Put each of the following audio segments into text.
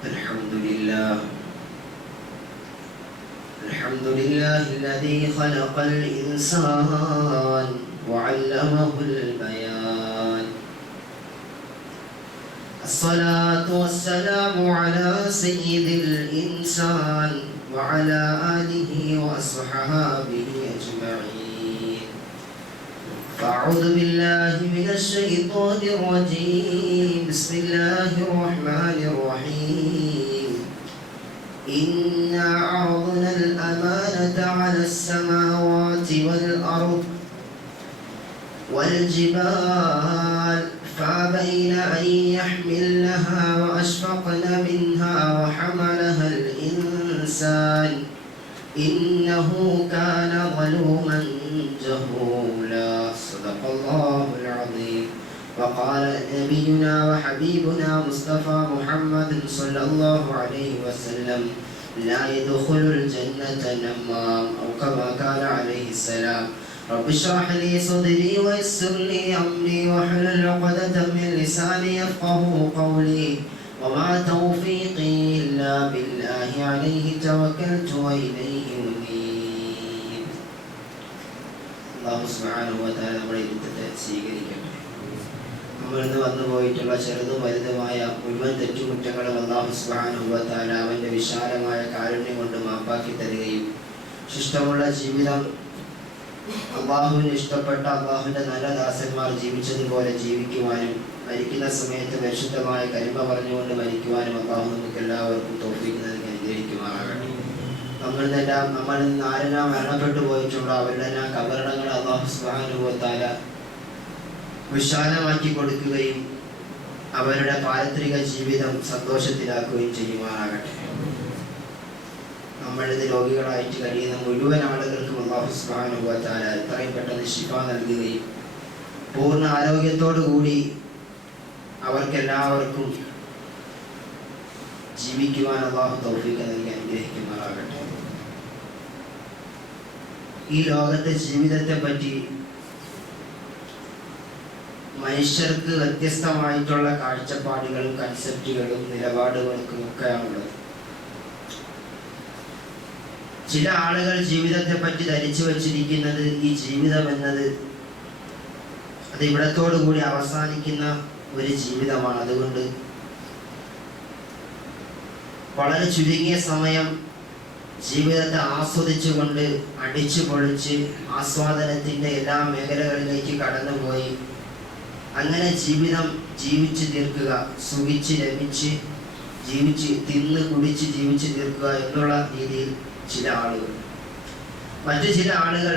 الحمد لله الذي خلق الإنسان وعلمه البيان. الصلاة والسلام على سيد الإنسان وعلى آله وأصحابه أجمعين. فأعوذ بالله من الشيطان الرجيم. بسم الله الرحمن الرحيم. إنا عرضنا الأمانة على السماوات والأرض والجبال فأبين أن يحملنها وأشفقن منها وحملها الإنسان إنه كان ظلوما جهولا. صدق الله العظيم. وقال نبينا وحبيبنا مصطفى محمد صلى الله عليه وسلم: لا يدخل الجنة نمام، أو كما قال عليه السلام. رب اشرح لي صدري ويسر لي أمري واحلل عقدة من لساني يفقهوا قولي وما توفيقي إلا بالله عليه توكلت وإليه أنيب. الله سبحانه وتعالى നമ്മുടെ യുദ്ധത്തെ സ്വീകരിക്കട്ടെ. നമ്മളിന്ന് വന്നുപോയിട്ടുള്ള ചെറുതും വലുതുമായ മുഴുവൻ തെറ്റുകുറ്റങ്ങളും അല്ലാഹു സുബ്ഹാനഹു വ തആല അവന്റെ വിശാലമായ കാരുണ്യം കൊണ്ട് മാപ്പാക്കി തരികയും ശിഷ്ടമുള്ള ജീവിതം അല്ലാഹുവിന് ഇഷ്ടപ്പെട്ട അല്ലാഹുവിന്റെ നല്ല ദാസന്മാർ ജീവിച്ചതുപോലെ ജീവിക്കുവാനും മരിക്കുന്ന സമയത്ത് പരിശുദ്ധമായ കലിമ പറഞ്ഞുകൊണ്ട് മരിക്കുവാനും അല്ലാഹു നമുക്ക് എല്ലാവർക്കും തൗഫീഖ് നൽകി അനുഗ്രഹിക്കുമാറാകട്ടെ. നമ്മളിൽ നിന്ന് ആരെല്ലാം മരണപ്പെട്ടു പോയിട്ടുണ്ടോ അവരുടെ എല്ലാം കബറിടങ്ങൾ അല്ലാഹു സുബ്ഹാനഹു വ തആല വിശാലമാക്കി കൊടുക്കുകയും അവരുടെ പാരത്രിക ജീവിതം സന്തോഷത്തിലാക്കുകയും ചെയ്യുമാറാകട്ടെ. നമ്മളിത് രോഗികളായിട്ട് കഴിയുന്ന മുഴുവൻ ആളുകൾക്കും അല്ലാഹു സുബ്ഹാനഹു വ തആല എത്രയും പെട്ടെന്ന് ശിഫ നൽകുകയും പൂർണ്ണ ആരോഗ്യത്തോടു കൂടി അവർക്കെല്ലാവർക്കും ജീവിക്കുവാൻ അല്ലാഹു തൗഫീഖ് നൽകി അനുഗ്രഹിക്കുമാറാകട്ടെ. ഈ ലോകത്തെ ജീവിതത്തെ പറ്റി മനുഷ്യർക്ക് വ്യത്യസ്തമായിട്ടുള്ള കാഴ്ചപ്പാടുകളും കൺസെപ്റ്റുകളും നിലപാടുകൾക്കും ഒക്കെയാണുള്ളത്. ചില ആളുകൾ ജീവിതത്തെ പറ്റി ധരിച്ചു വച്ചിരിക്കുന്നത് ഈ ജീവിതം എന്നത് അത് ഇവിടത്തോടു കൂടി അവസാനിക്കുന്ന ഒരു ജീവിതമാണ്. അതുകൊണ്ട് വളരെ ചുരുങ്ങിയ സമയം ജീവിതത്തെ ആസ്വദിച്ചുകൊണ്ട് അടിച്ചു പൊളിച്ച് ആസ്വാദനത്തിന്റെ എല്ലാ മേഖലകളിലേക്ക് കടന്നുപോയി അങ്ങനെ ജീവിതം ജീവിച്ചു തീർക്കുക, സുഖിച്ച് രമിച്ച് ജീവിച്ച് തിന്ന് കുടിച്ച് ജീവിച്ചു തീർക്കുക എന്നുള്ള രീതിയിൽ ചില ആളുകൾ. മറ്റു ചില ആളുകൾ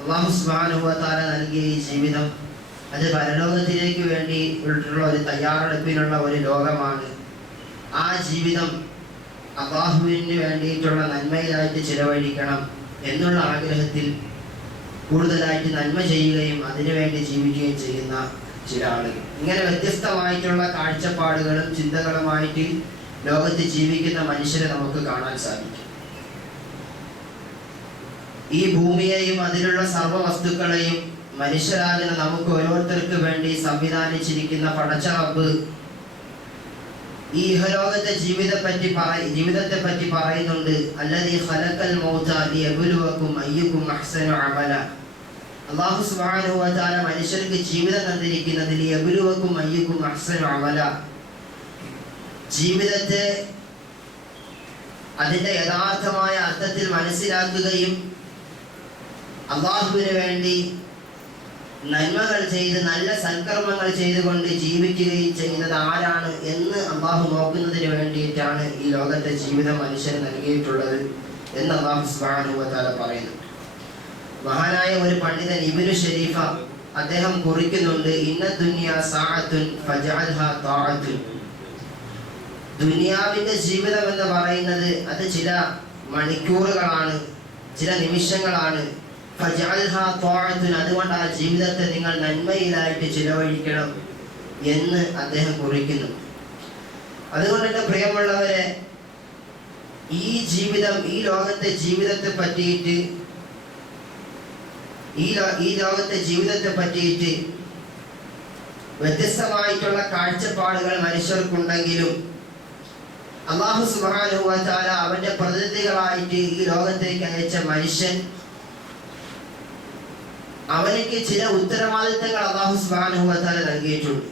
അല്ലാഹു സുബ്ഹാനഹു വ തആല നൽകിയ ഈ ജീവിതം അത് പരലോകത്തിലേക്ക് വേണ്ടി ഉള്ള ഒരു തയ്യാറെടുപ്പിനുള്ള ഒരു ലോകമാണ്. ആ ജീവിതം അല്ലാഹുവിന് വേണ്ടിയിട്ടുള്ള നന്മയിലായിട്ട് ചിലവഴിക്കണം എന്നുള്ള ആഗ്രഹത്തിൽ കൂടുതലായിട്ട് നന്മ ചെയ്യുകയും അതിനുവേണ്ടി ജീവിക്കുകയും ചെയ്യുന്ന ചില ആളുകൾ. ഇങ്ങനെ വ്യത്യസ്തമായിട്ടുള്ള കാഴ്ചപ്പാടുകളും ചിന്തകളുമായിട്ട് ലോകത്ത് ജീവിക്കുന്ന മനുഷ്യരെ നമുക്ക് കാണാൻ സാധിക്കും. ഈ ഭൂമിയെയും അതിലുള്ള സർവ്വ വസ്തുക്കളെയും മനുഷ്യരാകുന്ന നമുക്ക് ഓരോരുത്തർക്ക് വേണ്ടി സംവിധാനിച്ചിരിക്കുന്ന പടച്ച റബ്ബ് ഈ ഇഹലോകത്തെ ജീവിതത്തെ പറ്റി പറയുന്നുണ്ട്. അല്ലദീ ഖലഖൽ മൗത ലിയബ്ലുവകും അയ്യുകും അഹ്സനു അമല. അല്ലാഹു സുബ്ഹാനഹു വ തആല മനുഷ്യർക്ക് ജീവിതം തന്നിരിക്കുന്നത് ലിയബ്ലുവകും അയ്യുകും അഹ്സനു അമല. ജീവിതത്തെ അതിന്റെ യഥാർത്ഥമായ അർത്ഥത്തിൽ മനസ്സിലാക്കുകയും അല്ലാഹുവിന് വേണ്ടി നന്മകൾ ചെയ്ത് നല്ല സൽക്കർമ്മങ്ങൾ ചെയ്തുകൊണ്ട് ജീവിക്കുകയും ചെയ്യുന്നത് ആരാണ് എന്ന് അല്ലാഹു നോക്കുന്നതിന് വേണ്ടിയിട്ടാണ് ഈ ലോകത്തെ ജീവിതം മനുഷ്യന് നൽകിയിട്ടുള്ളത് എന്ന് അല്ലാഹു സുബ്ഹാനഹു വ തആല പറയുന്നു. മഹാനായ ഒരു പണ്ഡിതൻ ഇബ്നു ശരീഫ അദ്ദേഹം കുറിക്കുന്നുണ്ട്: ഇന്ന ദുനിയ സഅത്തുൻ ഫജഅൽഹാ തഅത്തുൻ. ദുനിയാവിന്റെ ജീവിതം എന്ന് പറയുന്നത് അത് ചില മണിക്കൂറുകളാണ്, ചില നിമിഷങ്ങളാണ്. ഫജഅൽഹാ തഅത്തുൻ, അതുകൊണ്ട് ആ ജീവിതത്തെ നിങ്ങൾ നന്മയിലായിട്ട് ചിലവഴിക്കണം എന്ന് അദ്ദേഹം കുറിക്കുന്നു. അതുകൊണ്ട് എൻ്റെ പ്രിയമുള്ളവരെ, ഈ ജീവിതം, ഈ ലോകത്തെ ജീവിതത്തെ പറ്റിയിട്ട് ഈ ലോകത്തെ ജീവിതത്തെ പറ്റിയിട്ട് വ്യത്യസ്തമായിട്ടുള്ള കാഴ്ചപ്പാടുകൾ മനുഷ്യർക്കുണ്ടെങ്കിലും അല്ലാഹു സുബ്ഹാനഹു വ തആല അവന്റെ പ്രതിനിധികളായിട്ട് ഈ ലോകത്തേക്ക് അയച്ച മനുഷ്യൻ, അവനിക്ക് ചില ഉത്തരവാദിത്തങ്ങൾ അല്ലാഹു സുബ്ഹാനഹു വ തആല നൽകിയിട്ടുണ്ട്.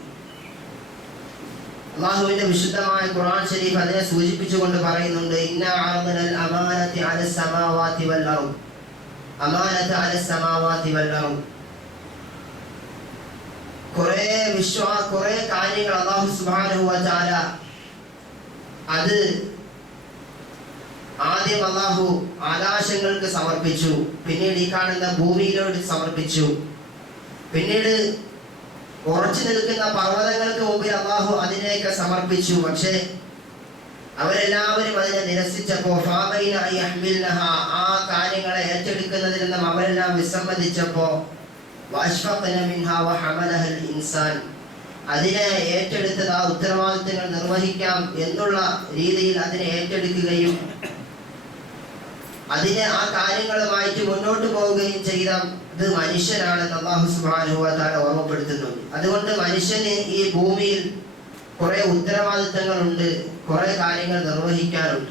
അല്ലാഹുവിന്റെ വിശുദ്ധമായ ഖുർആൻ ശരീഫ് അതിനെ സൂചിപ്പിച്ചുകൊണ്ട് പറയുന്നുണ്ട്, ഇന്നാ അറദ്നൽ അമാനത അലസ് സമാവാതി വൽ അർദ്, അമാനത അലസ് സമാവാതി വൽ അർദ്. കുറേ കാര്യങ്ങൾ അല്ലാഹു സുബ്ഹാനഹു വ തആല അത് ആദ്യം അല്ലാഹു ആകാശങ്ങൾക്ക് സമർപ്പിച്ചു, പിന്നീട് ഈ കാണുന്ന ഭൂമിയിലോട്ട് സമർപ്പിച്ചു, പിന്നീട് ഉറച്ചു നിൽക്കുന്ന പർവ്വതങ്ങൾക്ക് മുമ്പിൽ അല്ലാഹു അതിനെയൊക്കെ സമർപ്പിച്ചു. പക്ഷേ അവരെല്ലാവരും അതിനെ നിരസിച്ചപ്പോ ആ കാര്യങ്ങളെ ഏറ്റെടുക്കുന്നതിൽ നിന്നും അവരെല്ലാം വിസമ്മതിച്ചപ്പോ അതിനെ ഏറ്റെടുത്തത് ആ ഉത്തരവാദിത്തങ്ങൾ നിർവഹിക്കാം എന്നുള്ള രീതിയിൽ അതിനെ ഏറ്റെടുക്കുകയും അതിനെ ആ കാര്യങ്ങളുമായിട്ട് മുന്നോട്ട് പോവുകയും ചെയ്തത് മനുഷ്യനാണെന്ന് അല്ലാഹു സുബ്ഹാനഹു വ തആല ഓർമ്മപ്പെടുത്തുന്നുണ്ട്. അതുകൊണ്ട് മനുഷ്യന് ഈ ഭൂമിയിൽ കുറെ ഉത്തരവാദിത്തങ്ങളുണ്ട്, കുറെ കാര്യങ്ങൾ നിർവഹിക്കാനുണ്ട്.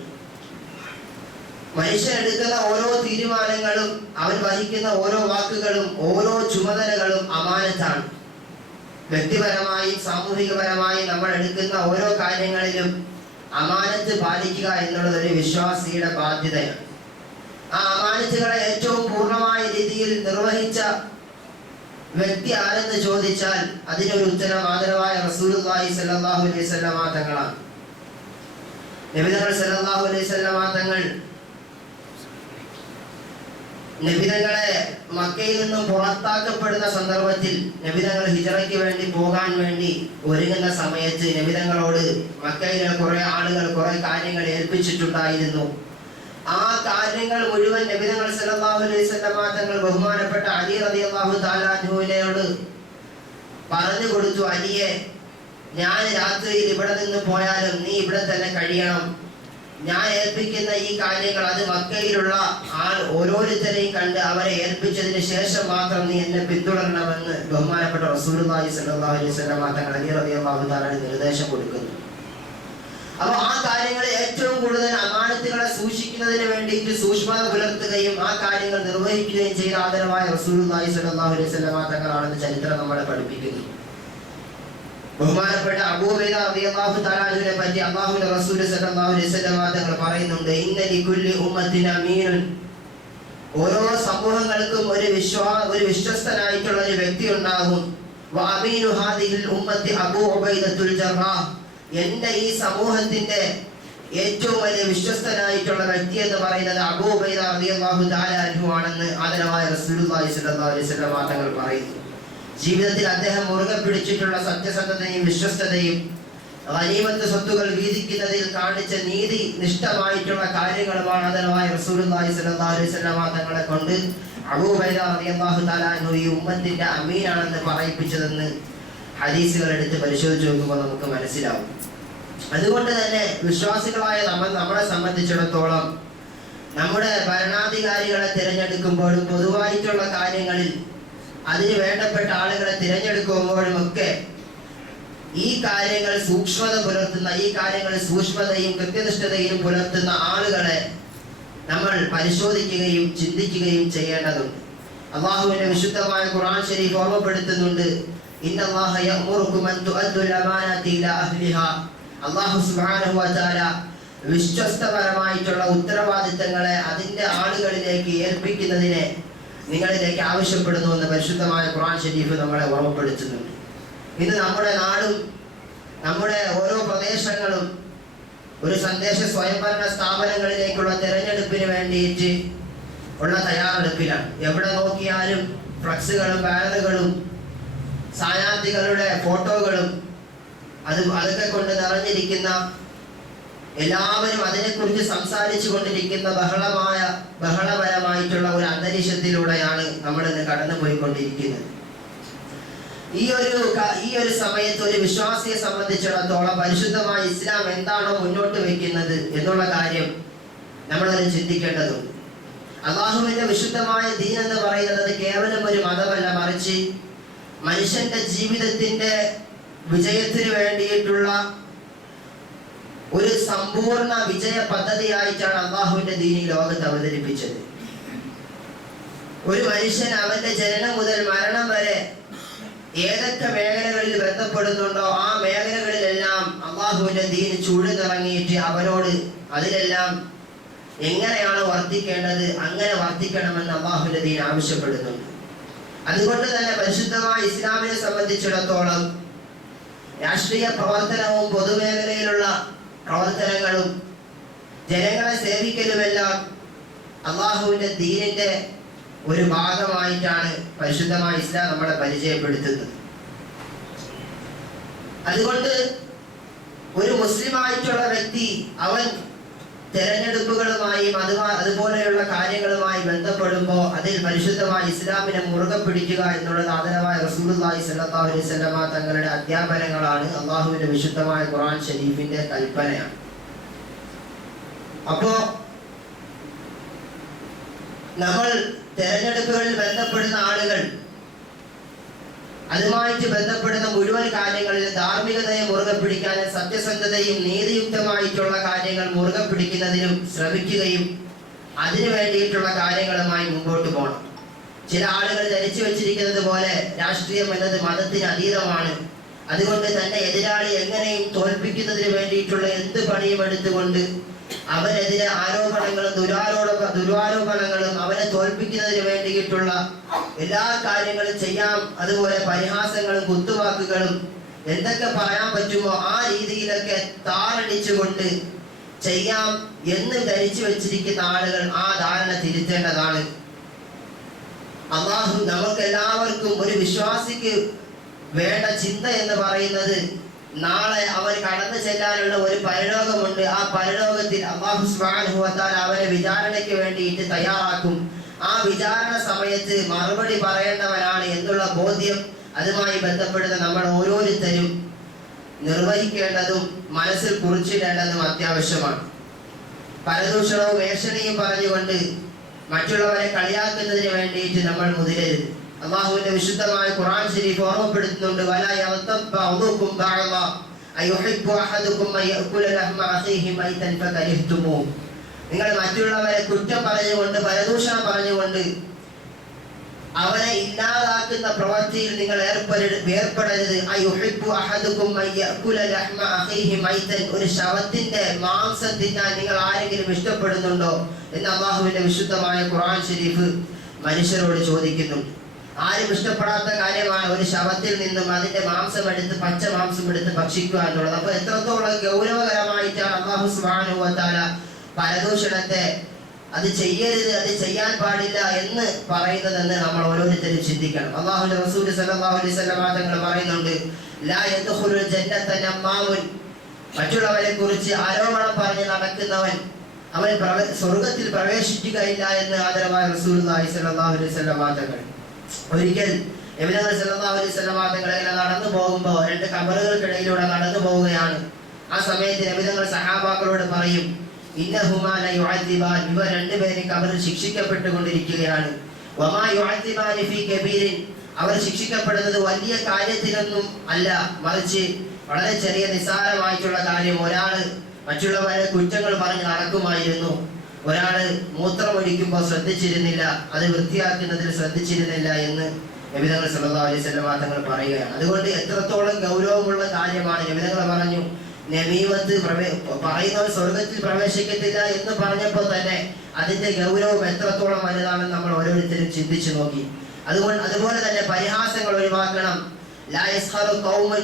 മനുഷ്യൻ എടുക്കുന്ന ഓരോ തീരുമാനങ്ങളും അവൻ വഹിക്കുന്ന ഓരോ വാക്കുകളും ഓരോ ചുമതലകളും അമാനത്താണ്. വ്യക്തിപരമായും സാമൂഹികപരമായും നമ്മൾ എടുക്കുന്ന ഓരോ കാര്യങ്ങളിലും അമാനത്ത് പാലിക്കുക എന്നുള്ളത് ഒരു വിശ്വാസിയുടെ ബാധ്യതയാണ്. ആ അമാനത്തുകളെ ഏറ്റവും പൂർണ്ണമായ രീതിയിൽ നിർവഹിച്ച വ്യക്തി ആരെന്ന് ചോദിച്ചാൽ അതിനൊരു ഉത്തരം ആദരവായ റസൂലുള്ളാഹി സ്വല്ലല്ലാഹു അലൈഹി വസല്ലം തങ്ങളാണ്. നബി തങ്ങൾ സ്വല്ലല്ലാഹു അലൈഹി വസല്ലം തങ്ങൾ നബിതങ്ങളെ മക്കയിൽ നിന്നും പുറത്താക്കപ്പെടുന്ന സന്ദർഭത്തിൽ നബിതങ്ങൾ ഹിജ്റയ്ക്ക് വേണ്ടി പോകാൻ വേണ്ടി ഒരുങ്ങുന്ന സമയത്ത് നബിതങ്ങളോട് മക്കയിലെ കുറെ ആളുകൾ കുറെ കാര്യങ്ങൾ ഏൽപ്പിച്ചിട്ടുണ്ടായിരുന്നു. ആ കാര്യങ്ങൾ മുഴുവൻ നബിതങ്ങൾ സല്ലല്ലാഹു അലൈഹി വസല്ലം തങ്ങൾ ബഹുമാനപ്പെട്ട അലി റളിയല്ലാഹു തആല അൻഹുവിനോട് പറഞ്ഞു കൊടുത്തു, അലിയെ, ഞാൻ രാത്രിയിൽ ഇവിടെ നിന്ന് പോയാലും നീ ഇവിടെ തന്നെ കഴിയണം. ഞാൻ ഏൽപ്പിക്കുന്ന ഈ കാര്യങ്ങൾ അത് മക്കയിലുള്ള ഓരോരുത്തരെയും കണ്ട് അവരെ ഏൽപ്പിച്ചതിന് ശേഷം മാത്രം നീ എന്നെ പിന്തുടരണമെന്ന് ബഹുമാനപ്പെട്ട റസൂലുള്ളാഹി സ്വല്ലല്ലാഹു അലൈഹി വസല്ലം തങ്ങൾ അലി റളിയല്ലാഹു തആല നിർദ്ദേശം കൊടുക്കുന്നു. അപ്പോൾ ആ കാര്യങ്ങൾ ഏറ്റവും കൂടുതൽ അമാനത്തുകളെ സൂക്ഷിക്കുന്നതിന് വേണ്ടിയിട്ട് സൂക്ഷ്മത പുലർത്തുകയും ആ കാര്യങ്ങൾ നിർവഹിക്കുകയും ചെയ്ത ആദരവായ റസൂലുള്ളാഹി സ്വല്ലല്ലാഹു അലൈഹി വസല്ലം തങ്ങളാണെന്ന് ചരിത്രം നമ്മളെ പഠിപ്പിക്കുന്നു. ബഹുമാനപ്പെട്ട അബൂ ഹുറൈറ റളിയല്ലാഹു തആല അൻഹുവിനെ പറ്റി അല്ലാഹുവിന്റെ റസൂൽ സ്വല്ലല്ലാഹു അലൈഹി വസല്ലം തങ്ങൾ പറയുന്നുണ്ട്, ഇന്ന ലികുല്ലി ഉമ്മത്തിൻ അമീനുൻ, ഓരോ സമൂഹങ്ങൾക്കും ഒരു വിശ്വസ്തനായിട്ടുള്ള ഒരു വ്യക്തി ഉണ്ടാകും. വഅമീനു ഹാദിഹിൽ ഉമ്മത്തി അബൂ ഉബൈദത്തുൽ ജറാഹ്, എൻ്റെ ഈ സമൂഹത്തിന്റെ ഏറ്റവും വലിയ വിശ്വസ്തനായിട്ടുള്ള വ്യക്തി എന്ന് പറയുന്നത് അബൂ ഉബൈദ റളിയല്ലാഹു തആല അൻഹു ആണെന്ന് ആദരവായ റസൂലുള്ളാഹി സ്വല്ലല്ലാഹു അലൈഹി വസല്ലം തങ്ങൾ പറയുന്നു. ജീവിതത്തിൽ അദ്ദേഹം മുറുകെ പിടിച്ചിട്ടുള്ള സത്യസന്ധതയും വിശ്വസ്തതയും ഗനീമത്ത് സ്വത്തുകൾ വീതിക്കുന്നതിൽ കാണിച്ച നീതി നിഷ്ഠമായിട്ടുള്ള കാര്യങ്ങളുമാണ് ആദരവായ റസൂലുള്ളാഹി സ്വല്ലല്ലാഹു അലൈഹി വസല്ലം തങ്ങളെ കൊണ്ട് അബൂ ഉബൈദ റളിയല്ലാഹു തആല അൻഹു ഈ ഉമ്മത്തിന്റെ അമീനാണെന്ന് പറയിപ്പിച്ചതെന്ന് ഹദീസുകൾ എടുത്ത് പരിശോധിച്ച് നോക്കുമ്പോൾ നമുക്ക് മനസ്സിലാവും. അതുകൊണ്ട് തന്നെ വിശ്വാസികളായ നമ്മളെ സംബന്ധിച്ചിടത്തോളം നമ്മുടെ ഭരണാധികാരികളെ തിരഞ്ഞെടുക്കുമ്പോഴും പൊതുവായിട്ടുള്ള കാര്യങ്ങളിൽ അതിന് വേണ്ടപ്പെട്ട ആളുകളെ തിരഞ്ഞെടുക്കുമ്പോഴും ഒക്കെ ഈ കാര്യങ്ങൾ സൂക്ഷ്മത പുലർത്തുന്ന, ഈ കാര്യങ്ങളിൽ സൂക്ഷ്മതയും കൃത്യനിഷ്ഠതയും പുലർത്തുന്ന ആളുകളെ നമ്മൾ പരിശോധിക്കുകയും ചിന്തിക്കുകയും ചെയ്യേണ്ടതുണ്ട്. അല്ലാഹുവിന്റെ വിശുദ്ധമായ ഖുർആൻ ശരീഫ് ഓർമ്മപ്പെടുത്തുന്നുണ്ട്, ഇന്നല്ലാഹ യഅ്മുറുകും അൻ തുഅദ്ദുൽ അമാനാതി ഇലാ അഹ്ലിഹാ. അല്ലാഹു സുബ്ഹാനഹു വ തആല വിശ്വസ്തപരമായിട്ടുള്ള ഉത്തരവാദിത്തങ്ങളെ അതിന്റെ ആളുകളിലേക്ക് ഏൽപ്പിക്കുന്നതിനെ നിങ്ങളിലേക്ക് ആവശ്യപ്പെടുന്നുവെന്ന് പരിശുദ്ധമായ ഖുർആൻ ശരീഫ് നമ്മളെ ഓർമ്മപ്പെടുത്തുന്നുണ്ട്. ഇന്ന് നമ്മുടെ നാടും നമ്മുടെ ഓരോ പ്രദേശങ്ങളും ഒരു സന്ദേശ സ്വയംഭരണ സ്ഥാപനങ്ങളിലേക്കുള്ള തെരഞ്ഞെടുപ്പിന് വേണ്ടിയിട്ട് ഉള്ള തയ്യാറെടുപ്പിലാണ്. എവിടെ നോക്കിയാലും ഫ്ലക്സുകളും ബാനറുകളും സ്ഥാനാർത്ഥികളുടെ ഫോട്ടോകളും അതൊക്കെ കൊണ്ട് നിറഞ്ഞിരിക്കുന്ന, എല്ലാവരും അതിനെക്കുറിച്ച് സംസാരിച്ചു കൊണ്ടിരിക്കുന്ന ബഹളപരമായിട്ടുള്ള ഒരു അന്തരീക്ഷത്തിലൂടെയാണ് നമ്മൾ ഇന്ന് കടന്നുപോയിക്കൊണ്ടിരിക്കുന്നത്. ഈ ഒരു സമയത്ത് ഒരു വിശ്വാസിയെ സംബന്ധിച്ചിടത്തോളം പരിശുദ്ധമായ ഇസ്ലാം എന്താണോ മുന്നോട്ട് വെക്കുന്നത് എന്നുള്ള കാര്യം നമ്മളത് ചിന്തിക്കേണ്ടതുണ്ട്. അല്ലാഹുവിന്റെ വിശുദ്ധമായ ദീൻ എന്ന് പറയുന്നത് കേവലം ഒരു മതമല്ല, മറിച്ച് മനുഷ്യന്റെ ജീവിതത്തിന്റെ വിജയത്തിന് വേണ്ടിയിട്ടുള്ള ഒരു സമ്പൂർണ്ണ വിജയ പദ്ധതിയായിട്ടാണ് അള്ളാഹുവിന്റെ ദീൻ ലോകത്ത് അവതരിപ്പിച്ചത്. ഒരു മനുഷ്യൻ അവന്റെ ജനനം മുതൽ മരണം വരെ ഏതൊക്കെ മേഖലകളിൽ ബന്ധപ്പെടുന്നുണ്ടോ ആ മേഖലകളിലെല്ലാം അള്ളാഹുവിന്റെ ദീൻ ചൂഴ്ന്നിറങ്ങിയിട്ട് അവരോട് അതിലെല്ലാം എങ്ങനെയാണ് വർത്തിക്കേണ്ടത് അങ്ങനെ വർത്തിക്കണമെന്ന് അള്ളാഹുവിന്റെ ദീൻ ആവശ്യപ്പെടുന്നുണ്ട്. അതുകൊണ്ട് തന്നെ പരിശുദ്ധമായ ഇസ്ലാമിനെ സംബന്ധിച്ചിടത്തോളം രാഷ്ട്രീയ പ്രവർത്തനവും പൊതുമേഖലയിലുള്ള പ്രവർത്തനങ്ങളും ജനങ്ങളെ സേവിക്കലുമെല്ലാം അള്ളാഹുവിന്റെ ദീനിന്റെ ഒരു ഭാഗമായിട്ടാണ് പരിശുദ്ധമായ ഇസ്ലാം നമ്മളെ പരിചയപ്പെടുത്തുന്നത്. അതുകൊണ്ട് ഒരു മുസ്ലിമായിട്ടുള്ള വ്യക്തി അവൻ തെരഞ്ഞെടുപ്പുകളുമായി അതുപോലെയുള്ള കാര്യങ്ങളുമായി ബന്ധപ്പെടുമ്പോൾ അതിൽ പരിശുദ്ധമായ ഇസ്ലാമിനെ മുറുകെ പിടിക്കുക എന്നുള്ളത് ആദരവായ റസൂലുള്ളാഹി സ്വല്ലല്ലാഹു അലൈഹി വസല്ലമ തങ്ങളുടെ അധ്യാപനങ്ങളാണ്. അള്ളാഹുവിന്റെ വിശുദ്ധമായ ഖുർആൻ ഷരീഫിന്റെ കൽപ്പനയാണ്. അപ്പോ നമ്മൾ തെരഞ്ഞെടുപ്പുകളിൽ ബന്ധപ്പെടുന്ന ആളുകൾ അതുമായിട്ട് ബന്ധപ്പെടുന്ന മുഴുവൻ കാര്യങ്ങളിൽ ധാർമ്മികതയെ മുറുകെ പിടിക്കാനും സത്യസന്ധതയും നീതിയുക്തമായിട്ടുള്ള കാര്യങ്ങൾ മുറുകെ പിടിക്കുന്നതിനും ശ്രമിക്കുകയും അതിനു വേണ്ടിയിട്ടുള്ള കാര്യങ്ങളുമായി മുമ്പോട്ട് പോകണം. ചില ആളുകൾ ധരിച്ചു വെച്ചിരിക്കുന്നത് പോലെ രാഷ്ട്രീയം എന്നത് മതത്തിന് അതീതമാണ്. അതുകൊണ്ട് തന്റെ എതിരാളി എങ്ങനെയും തോൽപ്പിക്കുന്നതിന് വേണ്ടിയിട്ടുള്ള എന്ത് പണിയും എടുത്തുകൊണ്ട് അവനെതിരെ ആരോപണങ്ങളും ദുരാരോപണങ്ങളും അവനെ തോൽപ്പിക്കുന്നതിന് വേണ്ടിയിട്ടുള്ള എല്ലാ കാര്യങ്ങളും ചെയ്യാം. അതുപോലെ പരിഹാസങ്ങളും കുത്തുവാക്കുകളും എന്തൊക്കെ പറയാൻ പറ്റുമോ ആ രീതിയിലൊക്കെ താറടിച്ചുകൊണ്ട് ചെയ്യാം എന്ന് ധരിച്ചു വെച്ചിരിക്കുന്ന ആളുകൾ ആ ധാരണ തിരുത്തേണ്ടതാണ്. അല്ലാഹു നമുക്ക് എല്ലാവർക്കും ഒരു വിശ്വാസിക്ക് വേണ്ട ചിന്ത എന്ന് പറയുന്നത് നാളെ അവൻ കടന്നു ചെല്ലാനുള്ള ഒരു പരലോകമുണ്ട്. ആ പരലോകത്തിൽ അല്ലാഹു സുബ്ഹാനഹു വ തആല അവനെ വിചാരണയ്ക്ക് വേണ്ടിയിട്ട് തയ്യാറാക്കും. ആ വിചാരണ സമയത്ത് മറുപടി പറയേണ്ടവനാണ് എന്നുള്ള ബോധ്യം അതുമായി ബന്ധപ്പെടുന്ന നമ്മൾ ഓരോരുത്തരും നിർവഹിക്കേണ്ടതും മനസ്സിൽ കുറിച്ചിടേണ്ടതും അത്യാവശ്യമാണ്. പരദൂഷണവും ഏഷണിയും പറഞ്ഞുകൊണ്ട് മറ്റുള്ളവരെ കളിയാക്കുന്നതിന് വേണ്ടിയിട്ട് നമ്മൾ മുതിരരുത്. അല്ലാഹുവിന്റെ വിശുദ്ധമായ ഖുർആൻ ശരീഫ് ഓർമ്മപ്പെടുത്തുന്നുണ്ട്, വലാ യഗ്തബ് ബഅദുകും ബഅദ അയുഹിബ്ബു അഹദുകും അയഅകുല ലഹ്മ അഖീഹി മൈതൻ ഫകരിഹ്തുമൂ. നിങ്ങൾ മറ്റുള്ളവരെ കുറ്റം പറഞ്ഞുകൊണ്ട് പരദൂഷണം പറഞ്ഞുകൊണ്ട് അവനെ ഇല്ലാതാക്കുന്ന പ്രവൃത്തിയിൽ നിങ്ങൾ ഏർപ്പെടരുത്. അയുഹിബ്ബു അഹദുകും അയഅകുല ലഹ്മ അഖീഹി മൈതൻ. ഒരു ശവത്തിന്റെ മാംസം തിന്നാൻ നിങ്ങൾ ആരെങ്കിലും ഇഷ്ടപ്പെടുന്നുണ്ടോ എന്ന് അല്ലാഹുവിന്റെ വിശുദ്ധമായ ഖുർആൻ ശരീഫ് മനുഷ്യരോട് ചോദിക്കുന്നു. ആരും ഇഷ്ടപ്പെടാത്ത കാര്യമാണ് ഒരു ശവത്തിൽ നിന്നും അതിന്റെ മാംസം എടുത്ത് പച്ച മാംസം എടുത്ത് ഭക്ഷിക്കുക എന്നുള്ളത്. അപ്പൊ എത്രത്തോളം ഗൗരവകരമായിട്ടാണ് അല്ലാഹു സുബ്ഹാനഹു വ തആല പരദൂഷണത്തെ അത് ചെയ്യരുത്, അത് ചെയ്യാൻ പാടില്ല എന്ന് പറയുന്നതെന്ന് നമ്മൾ ഓരോരുത്തരും ചിന്തിക്കണം. അല്ലാഹുവിന്റെ റസൂൽ സല്ലല്ലാഹു അലൈഹി വസല്ലം തങ്ങൾ പറയുന്നുണ്ട്, ലാ യദ്ഖുലുൽ ജന്നത നമ്മാമുൻ. മറ്റുള്ളവരെ കുറിച്ച് ആരോപണം പറഞ്ഞ് നടക്കുന്നവൻ അവൻ സ്വർഗത്തിൽ പ്രവേശിക്കുകയില്ല എന്ന് ആദരവായ റസൂലുള്ളാഹി സ്വല്ലല്ലാഹു അലൈഹി വസല്ലം തങ്ങൾ. ഒരിക്കൽ നബി സല്ലല്ലാഹു അലൈഹി വസല്ലം തങ്ങൾ നടന്നു പോകുമ്പോൾ രണ്ട് ഖബറുകൾക്കിടയിലൂടെ നടന്നു പോവുകയാണ്. ആ സമയത്ത് നബി തങ്ങൾ സഹാബാക്കളോട് പറയും, ഇന്നഹുമാ ല യുഅദ്ദിബാൻ. ഇവ രണ്ടുപേരും ഖബറിൽ ശിക്ഷിക്കപ്പെട്ടുകൊണ്ടിരിക്കുകയാണ്. വമാ യുഅദ്ദിബാനി ഫീ കബീരിൻ. അവർ ശിക്ഷിക്കപ്പെടുന്നത് വലിയ കാര്യത്തിലൊന്നും അല്ല, മറിച്ച് വളരെ ചെറിയ നിസ്സാരമായിട്ടുള്ള കാര്യം. ഒരാള് മറ്റുള്ളവരെ കുറ്റങ്ങൾ പറഞ്ഞ് നടക്കുമായിരുന്നു, ഒരാള് മൂത്രമൊഴിക്കുമ്പോൾ ശ്രദ്ധിച്ചിരുന്നില്ല, അത് വൃത്തിയാക്കുന്നതിൽ ശ്രദ്ധിച്ചിരുന്നില്ല എന്ന് നബി തങ്ങൾ സല്ലല്ലാഹു അലൈഹി വസല്ലം തങ്ങൾ പറയുകയാണ്. അതുകൊണ്ട് എത്രത്തോളം ഗൗരവമുള്ള കാര്യമാണ്. നബി തങ്ങൾ പറഞ്ഞു, നമീമത്ത് പറയുന്നവർ സ്വർഗത്തിൽ പ്രവേശിക്കത്തില്ല എന്ന് പറഞ്ഞപ്പോൾ തന്നെ അതിന്റെ ഗൗരവം എത്രത്തോളം വലുതാണെന്ന് നമ്മൾ ഓരോരുത്തരും ചിന്തിച്ചു നോക്കി. അതുപോലെ തന്നെ പരിഹാസങ്ങൾ ഒഴിവാക്കണം. ലാ യസ്ഖറു ഖൗമുൻ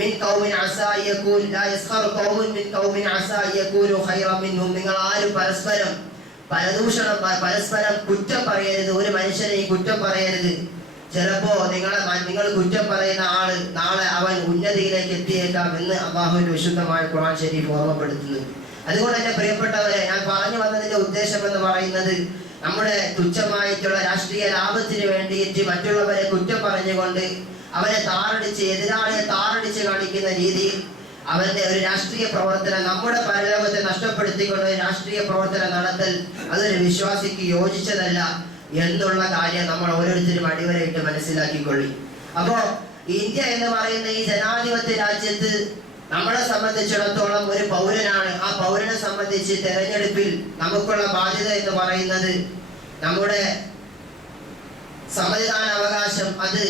മിൻ ഖൗമിൻ അസാ യകൂൻ ലാ യസ്ഖറു ഖൗമുൻ മിൻ ഖൗമിൻ അസാ യകൂനു ഖൈറൻ മിൻഹും. നിങ്ങൾ ആരും പരസ്പരം കുറ്റം പറയരുത്. ഒരു മനുഷ്യനെയും കുറ്റം പറയരുത്. ചിലപ്പോ നിങ്ങൾ കുറ്റം പറയുന്ന ആള് നാളെ അവൻ ഉന്നതിയിലേക്ക് എത്തിയേക്കാം എന്ന് അല്ലാഹുവിന്റെ വിശുദ്ധമായ ഖുർആൻ ശരീഫ് ഓർമ്മപ്പെടുത്തുന്നു. അതുകൊണ്ട് തന്നെ പ്രിയപ്പെട്ടവരെ, ഞാൻ പറഞ്ഞു വന്നതിന്റെ ഉദ്ദേശം എന്ന് പറയുന്നത്, നമ്മുടെ തുച്ഛമായിട്ടുള്ള രാഷ്ട്രീയ ലാഭത്തിന് വേണ്ടിയിട്ട് മറ്റുള്ളവരെ കുറ്റം പറഞ്ഞുകൊണ്ട് അവനെ താറടിച്ച് എതിരാളിയെ താറടിച്ച് കാണിക്കുന്ന രീതിയിൽ അവന്റെ ഒരു രാഷ്ട്രീയ പ്രവർത്തനം, നമ്മുടെ പരലോകത്തെ നഷ്ടപ്പെടുത്തിക്കൊണ്ട് രാഷ്ട്രീയ പ്രവർത്തനം നടത്തൽ അതൊരു വിശ്വാസിക്ക് യോജിച്ചതല്ല എന്നുള്ള കാര്യം നമ്മൾ ഓരോരുത്തരും അടിവരയിട്ട് മനസ്സിലാക്കിക്കൊള്ളി. അപ്പോ ഇന്ത്യ എന്ന് പറയുന്ന ഈ ജനാധിപത്യ രാജ്യത്ത് നമ്മളെ സംബന്ധിച്ചിടത്തോളം ഒരു പൗരനാണ്. ആ പൗരനെ സംബന്ധിച്ച് തെരഞ്ഞെടുപ്പിൽ നമുക്കുള്ള ബാധ്യത എന്ന് പറയുന്നത് നമ്മുടെ സമ്മതിദാന അവകാശം അത്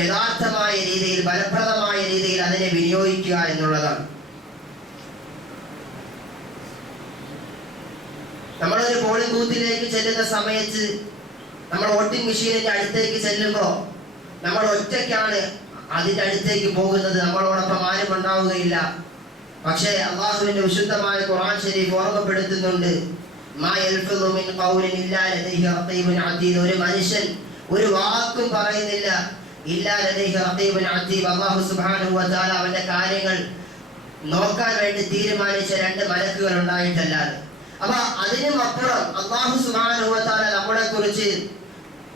യഥാർത്ഥമായ രീതിയിൽ, ഫലപ്രദമായ രീതിയിൽ അതിനെ വിനിയോഗിക്കുക എന്നുള്ളതാണ്. നമ്മളൊരു പോളിംഗ് ബൂത്തിലേക്ക് ചെല്ലുന്ന സമയത്ത്, നമ്മൾ വോട്ടിംഗ് മെഷീനിന്റെ അടുത്തേക്ക് ചെല്ലുമ്പോൾ നമ്മൾ ഒറ്റയ്ക്കാണ് അതിന്റെ അടുത്തേക്ക് പോകുന്നത്. നമ്മളോടൊപ്പം ആരും ഉണ്ടാവുകയില്ല. പക്ഷേ അള്ളാഹുവിന്റെ വിശുദ്ധമായ ഖുർആൻ ശരീഫ് ഓർമ്മപ്പെടുത്തുന്നുണ്ട്, ഒരു മനുഷ്യൻ ഒരു വാക്കും പറയുന്നില്ല, അല്ലാഹു സുബ്ഹാനഹു വ തആല അവന്റെ കാര്യങ്ങൾ നോക്കാൻ വേണ്ടി തീരുമാനിച്ച 2 മലക്കുകൾ ഉണ്ടായിട്ടല്ലാതെ. അപ്പൊ അതിനും അപ്പുറം അല്ലാഹു സുബ്ഹാനഹു വ തആല നമ്മളെ കുറിച്ച്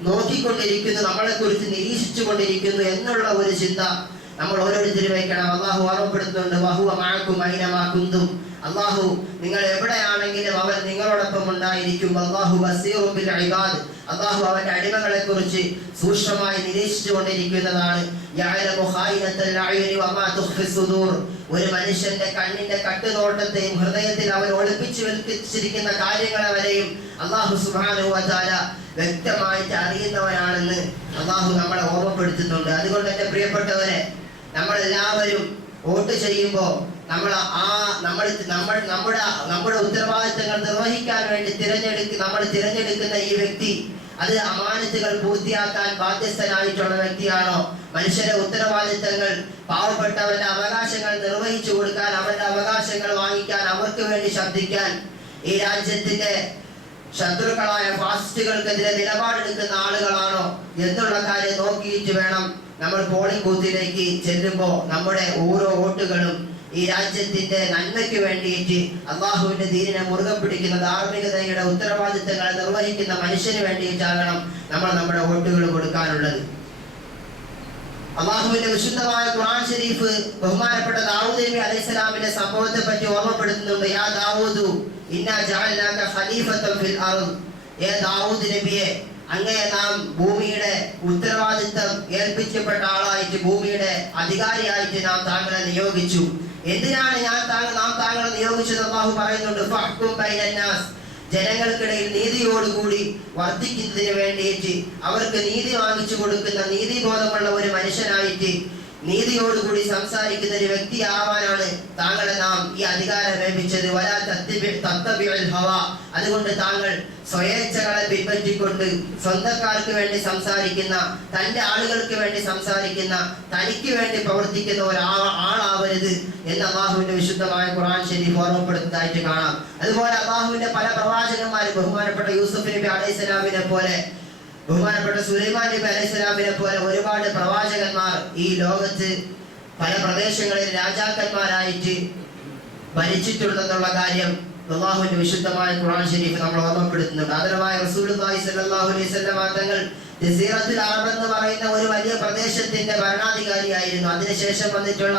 നോക്കിക്കൊണ്ടിരിക്കുന്നു, നമ്മളെ കുറിച്ച് നിരീക്ഷിച്ചു കൊണ്ടിരിക്കുന്നു എന്നുള്ള ഒരു ചിന്ത നമ്മൾ ഓരോരുത്തരും വയ്ക്കണം. അള്ളാഹു ഓർമ്മപ്പെടുത്തുന്നുണ്ട്, വഹുവ മഅകും ഐനമാ കുന്തും. അള്ളാഹു നിങ്ങൾ എവിടെയാണെങ്കിലും അവൻ നിങ്ങളോടൊപ്പം ഉണ്ടായിരിക്കും. അല്ലാഹു ബസീറും ബിൽ ഇബാദ്. അള്ളാഹു അവന്റെ അടിമകളെ കുറിച്ച് സൂക്ഷ്മമായി നിരീക്ഷിച്ചു കൊണ്ടിരിക്കുന്നതാണ്. യഅലമു ഖായിനത്തൽ അയുനി വമാ തുഖ്ഫി സുദൂർ. ഒരു മനുഷ്യന്റെ കണ്ണിന്റെ കട്ടുനോട്ടത്തെയും ഹൃദയത്തിൽ അവൻ ഒളിപ്പിച്ചു വെച്ചിരിക്കുന്ന കാര്യങ്ങളെ വരെയും അല്ലാഹു സുബ്ഹാനഹു വ തആല വ്യക്തമായിട്ട് അറിയുന്നവനാണെന്ന് അള്ളാഹു നമ്മളെ ഓർമ്മപ്പെടുത്തുന്നുണ്ട്. അതുകൊണ്ട് എന്റെ പ്രിയപ്പെട്ടവരെ, നമ്മളെല്ലാവരും വോട്ട് ചെയ്യുമ്പോൾ നമ്മുടെ ഉത്തരവാദിത്തങ്ങൾ നിർവഹിക്കാൻ വേണ്ടി തിരഞ്ഞെടുക്കുന്ന ഈ വ്യക്തി അത് അമാനത്തുകൾ പൂർത്തിയാക്കാൻ ബാധ്യസ്ഥനായിട്ടുള്ള വ്യക്തിയാണോ? മനുഷ്യന്റെ ഉത്തരവാദിത്തങ്ങൾ, പാവപ്പെട്ടവന്റെ അവകാശങ്ങൾ നിർവഹിച്ചു കൊടുക്കാൻ, അവന്റെ അവകാശങ്ങൾ വാങ്ങിക്കാൻ, അവർക്ക് വേണ്ടി ശബ്ദിക്കാൻ, ഈ രാജ്യത്തിന്റെ ശത്രുക്കളായ ഫാസിസ്റ്റുകൾക്കെതിരെ നിലപാടെടുക്കുന്ന ആളുകളാണോ എന്നുള്ള കാര്യം നോക്കിയിട്ട് വേണം നമ്മൾ പോളിംഗ് ബൂത്തിലേക്ക് ചെല്ലുമ്പോൾ നമ്മുടെ ഓരോ വോട്ടുകളും ഈ രാജ്യത്തിന്റെ നന്മയ്ക്ക് വേണ്ടിയിട്ട് അള്ളാഹുവിന്റെ ദീനിനെ മുറുകെ പിടിക്കുന്ന ധാർമ്മികതയുടെ ഉത്തരവാദിത്തങ്ങളെ നിർവഹിക്കുന്ന മനുഷ്യന് വേണ്ടിയിട്ടാകണം നമ്മൾ നമ്മുടെ വോട്ടുകൾ കൊടുക്കാനുള്ളത്. അള്ളാഹുവിന്റെ വിശുദ്ധമായ ഖുർആൻ ശരീഫ് ബഹുമാനപ്പെട്ട ദാവൂദ് നബി അലൈഹിസ്സലാമിന്റെ സംഭവത്തെ പറ്റി ഓർമ്മപ്പെടുത്തുന്നുണ്ട്. യാ ദാവൂദു ഇന്നാ ജഅൽനാക ഖലീഫത്തൻ ഫിൽ അർദ്. ദാവൂദ് നബിയെ, അങ്ങയെ നാം ഭൂമിയുടെ ഉത്തരവാദിത്തം ഏൽപ്പിക്കപ്പെട്ട ആളായിട്ട്, ഭൂമിയുടെ അധികാരിയായിട്ട് നാം താങ്കളെ നിയോഗിച്ചു. എന്തിനാണ് നാം താങ്കളെ നിയോഗിച്ചത്? അല്ലാഹു പറയുന്നുണ്ട്, ഫഹ്കും ബൈനന്നാസ്. ജനങ്ങൾക്കിടയിൽ നീതിയോടുകൂടി വർദ്ധിക്കുന്നതിന് വേണ്ടിയിട്ട്, അവർക്ക് നീതി വാങ്ങിച്ചു കൊടുക്കുന്ന നീതിബോധമുള്ള ഒരു മനുഷ്യനായിട്ട്, നീതിയോടുകൂടി സംസാരിക്കുന്ന ഒരു വ്യക്തിയാവാനാണ് താങ്കളെ നാം ഈ അധികാരം ലഭിച്ചത്. അതുകൊണ്ട് താങ്കൾ സ്വയേച്ഛകളെ പിൻപറ്റിക്കൊണ്ട് സ്വന്തക്കാർക്ക് വേണ്ടി സംസാരിക്കുന്ന, തന്റെ ആളുകൾക്ക് വേണ്ടി സംസാരിക്കുന്ന, തനിക്ക് വേണ്ടി പ്രവർത്തിക്കുന്ന ഒരാളാവരുത് എന്ന് അള്ളാഹുവിന്റെ വിശുദ്ധമായ ഖുർആൻ ശരീഫ് ഓർമ്മപ്പെടുത്തുന്നതായിട്ട് കാണാം. അതുപോലെ അള്ളാഹുവിന്റെ പല പ്രവാചകന്മാരും, ബഹുമാനപ്പെട്ട യൂസുഫ് നബി അലൈഹിസ്സലാമിനെ പോലെ, ബഹുമാനപ്പെട്ട സുലൈമാൻ നബി അലൈഹിസ്സലാമിനെ പോലെ ഒരുപാട് പ്രവാചകന്മാർ ഈ ലോകത്ത് പല പ്രദേശങ്ങളിൽ രാജാക്കന്മാരായിട്ട് ഭരിച്ചിട്ടുണ്ടെന്നുള്ള കാര്യം അല്ലാഹുവിന്റെ വിശുദ്ധമായ ഖുർആൻ ശരീഫ് നമ്മൾ ഓർമ്മപ്പെടുത്തുന്നുണ്ട്. ആദരവായ റസൂലുള്ളാഹി സ്വല്ലല്ലാഹു അലൈഹി വസല്ലം തങ്ങൾ ജസീറത്തുൽ അറബ് എന്ന് പറയുന്ന ഒരു വലിയ പ്രദേശത്തിന്റെ ഭരണാധികാരിയായിരുന്നു. അതിനുശേഷം വന്നിട്ടുള്ള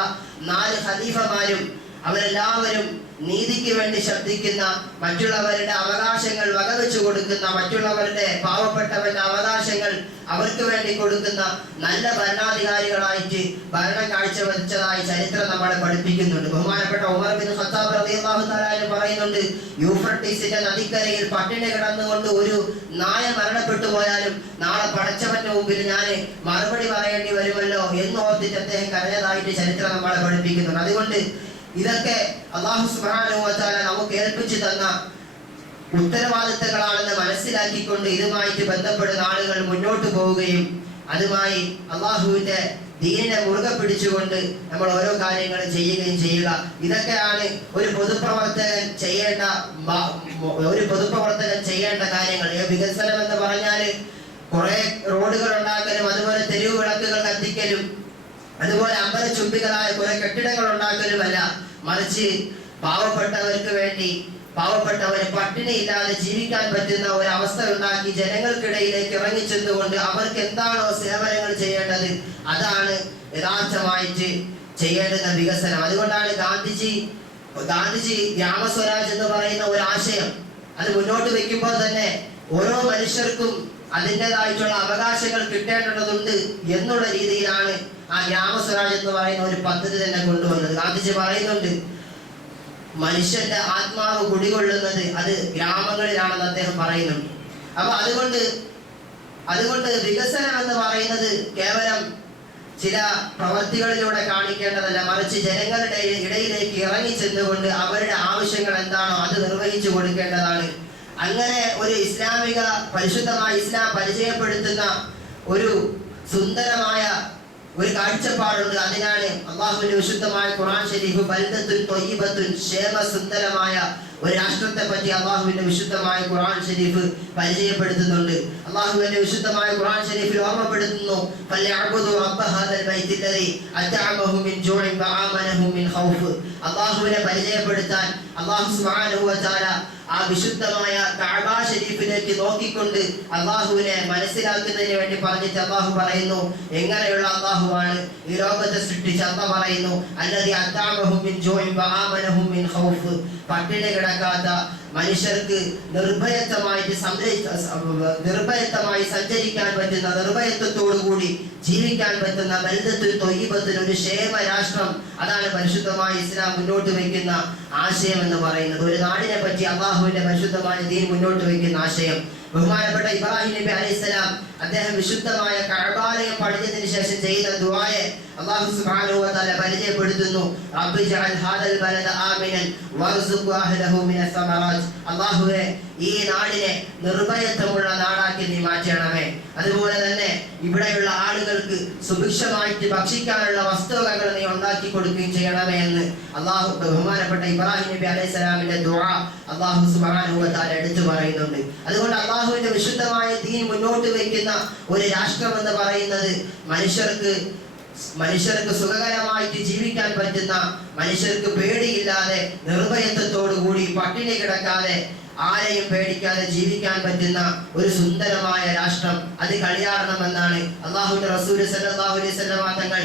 4 ഖലീഫമാരും അവരെല്ലാവരും നീതിക്ക് വേണ്ടി ശബ്ദിക്കുന്ന, മറ്റുള്ളവരുടെ അവകാശങ്ങൾ വകവെച്ചു കൊടുക്കുന്ന, മറ്റുള്ളവരുടെ പാവപ്പെട്ടവരുടെ അവകാശങ്ങൾ അവർക്ക് വേണ്ടി കൊടുക്കുന്ന നല്ല ഭരണാധികാരികളായിട്ട് ഭരണം കാഴ്ചവെച്ചതായി ചരിത്രം നമ്മളെ പഠിപ്പിക്കുന്നുണ്ട്. ബഹുമാനപ്പെട്ട ഉമർ ബിൻ ഖത്താബ് റളിയല്ലാഹു തആല പറയുന്നുണ്ട്, യൂഫ്രട്ടീസിന്റെ നദിക്കരയിൽ പട്ടിണി കിടന്നുകൊണ്ട് ഒരു നായ മരണപ്പെട്ടു പോയാലും നാളെ പടച്ചവന്റെ മുമ്പിൽ ഞാൻ മറുപടി പറയേണ്ടി വരുമല്ലോ എന്നോർത്തിട്ട് അദ്ദേഹം കരഞ്ഞതായിട്ട് ചരിത്രം നമ്മളെ പഠിപ്പിക്കുന്നുണ്ട്. അതുകൊണ്ട് ഇതൊക്കെ അല്ലാഹു സുബ്ഹാനഹു വ തആല നമുക്ക് ഏൽപ്പിച്ചു തന്ന ഉത്തരവാദിത്തങ്ങളാണെന്ന് മനസ്സിലാക്കിക്കൊണ്ട് ഇതുമായിട്ട് ബന്ധപ്പെടുന്ന ആളുകൾ മുന്നോട്ട് പോവുകയും അതുമായി അല്ലാഹുവിന്റെ ദീനിനെ മുറുകെ പിടിച്ചുകൊണ്ട് നമ്മൾ ഓരോ കാര്യങ്ങളും ചെയ്യുകയും ചെയ്യുക. ഇതൊക്കെയാണ് ഒരു പൊതുപ്രവർത്തകൻ ചെയ്യേണ്ട കാര്യങ്ങൾ. വികസനം എന്ന് പറഞ്ഞാൽ കുറെ റോഡുകൾ ഉണ്ടാക്കലും, അതുപോലെ തെരുവ് വിളക്കുകൾ കത്തിക്കലും, അതുപോലെ അമ്പലച്ചുംബികളായ കുറെ കെട്ടിടങ്ങൾ ഉണ്ടാക്കലുമല്ല, മറിച്ച് പാവപ്പെട്ടവർക്ക് വേണ്ടി, പാവപ്പെട്ടവര് പട്ടിണി ഇല്ലാതെ ജീവിക്കാൻ പറ്റുന്ന ഒരു അവസ്ഥ ഉണ്ടാക്കി ജനങ്ങൾക്കിടയിലേക്ക് ഇറങ്ങിച്ചെന്നുകൊണ്ട് അവർക്ക് എന്താണോ സേവനങ്ങൾ ചെയ്യേണ്ടത് അതാണ് യഥാർത്ഥമായിട്ട് ചെയ്യേണ്ടുന്ന വികസനം. അതുകൊണ്ടാണ് ഗാന്ധിജി ഗ്രാമസ്വരാജ് എന്ന് പറയുന്ന ഒരു ആശയം അത് മുന്നോട്ട് വെക്കുമ്പോൾ തന്നെ ഓരോ മനുഷ്യർക്കും അതിൻ്റെതായിട്ടുള്ള അവകാശങ്ങൾ കിട്ടേണ്ടതുണ്ട് എന്നുള്ള രീതിയിലാണ് ആ ഗ്രാമസ്വരാജ് എന്ന് പറയുന്ന ഒരു പദ്ധതി തന്നെ കൊണ്ടുവന്നത്. ഗാന്ധിജി പറയുന്നുണ്ട്, മനുഷ്യന്റെ ആത്മാവ് കുടികൊള്ളുന്നത് അത് ഗ്രാമങ്ങളിലാണെന്ന് അദ്ദേഹം പറയുന്നുണ്ട്. അപ്പൊ അതുകൊണ്ട് വികസനം എന്ന് പറയുന്നത് കേവലം ചില പ്രവൃത്തികളിലൂടെ കാണിക്കേണ്ടതല്ല, മറിച്ച് ജനങ്ങളുടെ ഇടയിലേക്ക് ഇറങ്ങി ചെന്നുകൊണ്ട് അവരുടെ ആവശ്യങ്ങൾ എന്താണോ അത് നിർവഹിച്ചു കൊടുക്കേണ്ടതാണ്. അങ്ങനെ ഒരു ഇസ്ലാമിക പരിശുദ്ധമായ ഇസ്ലാം പരിചയപ്പെടുത്തുന്ന ഒരു സുന്ദരമായ ഒരു കാഴ്ചപ്പാടുണ്ട്. അതിനാണ് അള്ളാഹുവിന്റെ വിശുദ്ധമായ ഖുർആൻ ഷരീഫ് ബൽദത്തുൻ ത്വയ്യിബത്തുൻ, ക്ഷേമ സുന്ദരമായ ഒരു രാഷ്ട്രത്തെ പറ്റി അള്ളാഹുവിന്റെ വിശുദ്ധമായ ഖുർആൻ ഷരീഫ് പരിചയപ്പെടുത്തുന്നുണ്ട്. അള്ളാഹുവിന്റെ വിശുദ്ധമായ ഖുർആൻ ഷരീഫിൽ ഓർമ്മപ്പെടുത്തുന്നു, ഫല്യഅബ്ദു റബ്ബ ഹാദൽ ബൈത്തില്ലദീ അത്അമഹു മിൻ ജൂഇൻ വആമനഹു മിൻ ഖൗഫ്. അള്ളാഹുവിനെ പരിചയപ്പെടുത്താൻ അള്ളാഹു സുബ്ഹാനഹു വ തആല ആ വിശുദ്ധമായ കഅബ ഷരീഫിലേക്ക് നോക്കിക്കൊണ്ട് അള്ളാഹുവിനെ മനസ്സിലാക്കുന്നതിന് വേണ്ടി പറഞ്ഞിട്ട് അള്ളാഹു പറയുന്നു, എങ്ങനെയുള്ള അള്ളാഹുവാണ് ഈ ലോകത്തെ സൃഷ്ടിച്ച അള്ളാഹു പറയുന്നു, അല്ലദീ അത്അമഹു മിൻ ജൂഇൻ വആമനഹു മിൻ ഖൗഫ്. പട്ടിണി കിടക്കാത്ത മനുഷ്യർക്ക് നിർഭയത്വമായി സഞ്ചരിക്കാൻ പറ്റുന്ന, നിർഭയത്വത്തോടു കൂടി ജീവിക്കാൻ പറ്റുന്ന ബൽദത്തുൽ ത്വയ്യിബത്തുൽ, ഒരു ക്ഷേമ രാഷ്ട്രം, അതാണ് പരിശുദ്ധമായ ഇസ്ലാം മുന്നോട്ട് വയ്ക്കുന്ന ആശയം എന്ന് പറയുന്നത്. ഒരു നാടിനെ പറ്റി അള്ളാഹുവിന്റെ പരിശുദ്ധമായ ദീൻ മുന്നോട്ട് വയ്ക്കുന്ന ആശയം. ബഹുമാനപ്പെട്ട ഇബ്രാഹിം നബി അലൈഹിസ്സലാം അദ്ദേഹം വിശുദ്ധമായ കഅബാലയം പണിഞ്ഞതിന് ശേഷം ചെയ്യുന്ന ദുആയെ അല്ലാഹു സുബ്ഹാനഹു വ തആല പരിചയപ്പെടുത്തുന്നു, റബ്ബി ജഅൽ ഹാദൽ ബലദ ആമിനൻ വർസുഖ് അഹ്ലഹു മിനസ് സമറാത്ത്. അല്ലാഹുവേ, ഈ നാടിനെ നിർഭയത്വമുള്ള നാടാക്കി നീ മാറ്റണമേ. അതുപോലെ തന്നെ ഇവിടെയുള്ള ആളുകൾക്ക് സുഭിക്ഷമായിട്ട് ഭക്ഷിക്കാനുള്ള വസ്തുവകകൾ നീ ഉണ്ടാക്കി കൊടുക്കുകയും ചെയ്യണമേ എന്ന് അല്ലാഹു ബഹുമാനപ്പെട്ട ഇബ്രാഹിം നബി അലൈഹിസ്സലാമിന്റെ ദുആ അല്ലാഹു സുബ്ഹാനഹു വ തആല എടുത്തു പറയുന്നുണ്ട്. അതുകൊണ്ട് അല്ലാഹുവിന്റെ വിശുദ്ധമായ ദീൻ മുന്നോട്ട് വയ്ക്കുന്ന ഒരു രാഷ്ട്രം എന്ന് പറയുന്നത് മനുഷ്യർക്ക് സുഖകരമായിട്ട് ജീവിക്കാൻ പറ്റുന്ന, മനുഷ്യർക്ക് പേടിയില്ലാതെ നിർഭയത്വത്തോടു കൂടി പട്ടിണി കിടക്കാതെ ആരെയും പേടിക്കാതെ ജീവിക്കാൻ പറ്റുന്ന ഒരു സുന്ദരമായ രാഷ്ട്രം, അത് കളിയാടണമെന്നാണ് അല്ലാഹുവിന്റെ റസൂൽ സല്ലല്ലാഹു അലൈഹി വസല്ലം തങ്ങൾ